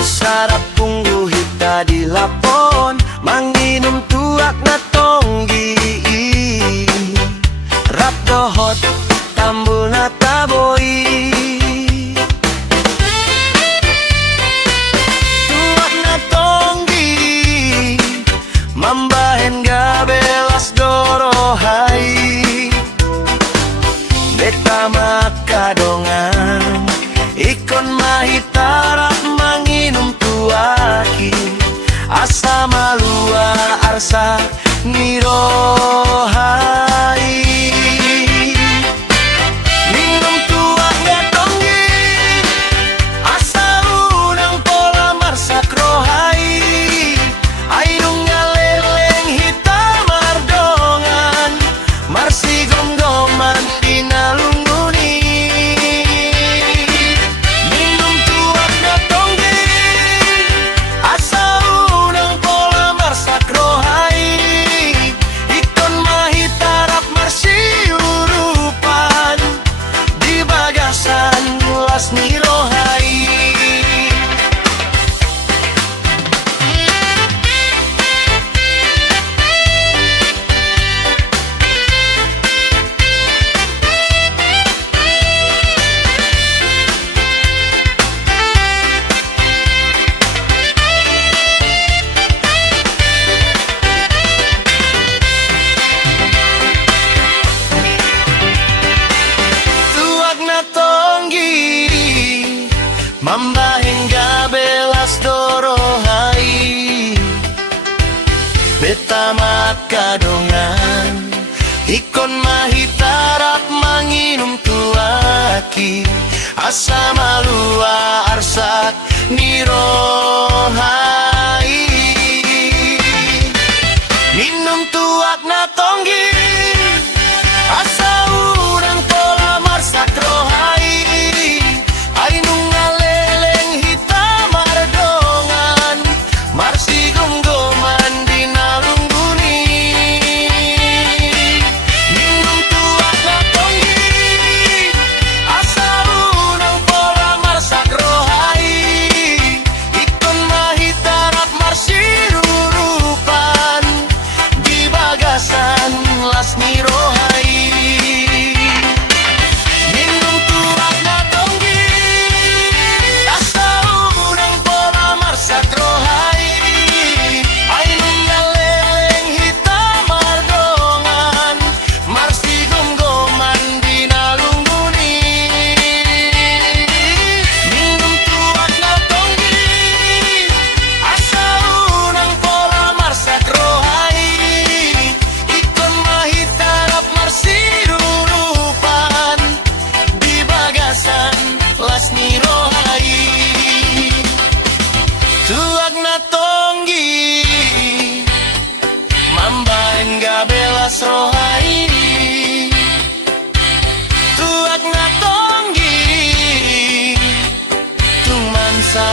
Asarap punggu hita di lapon, manginum tuak na tonggi. Rap dohot tambul na taboi. Tuak na tonggi, mambahen gabelas dorohai. Beta makadongan, ikon mahitara manginum tuaki. Asa malua arsa nirohai. Minum tuak ngatonggi, asa unang pola marsak rohai. Aidung ngaleleng hitam mardongan, marsi gom-goman dinalunguni. Minum tuak ngatonggi, asa unang pola marsak rohai. Ikon mahitarap marsi urupan, di bagasan las nirohai. Tuak na tonggi, mambahin gabelas dorohai. Beta makadongan, ikon mahitarap manginum tuaki. Asa malua arsak nirohai. Minum tuak na tonggi, asa urang pola marsak rohai. Ainung ngaleleng hitam mardongan, marsi gom-goman dinalungguni. Minum tuak na tonggi, asa unang pola marsak rohai. Ikon mahitarap marsi rurupan, di bagasan las nirohai. Minum tuak na tonggi, asa unang pola marsak rohai. Ainung ngaleleng hitam mardongan, marsi gom-goman dinalungguni. Minum tuak na tonggi, asa unang pola marsak rohai. Ikon mahitarap marsi rurupan, di bagasan las nirohai. Tuak na tonggi, mambahin gabelas rohai. Tuak na tonggi, tung mansa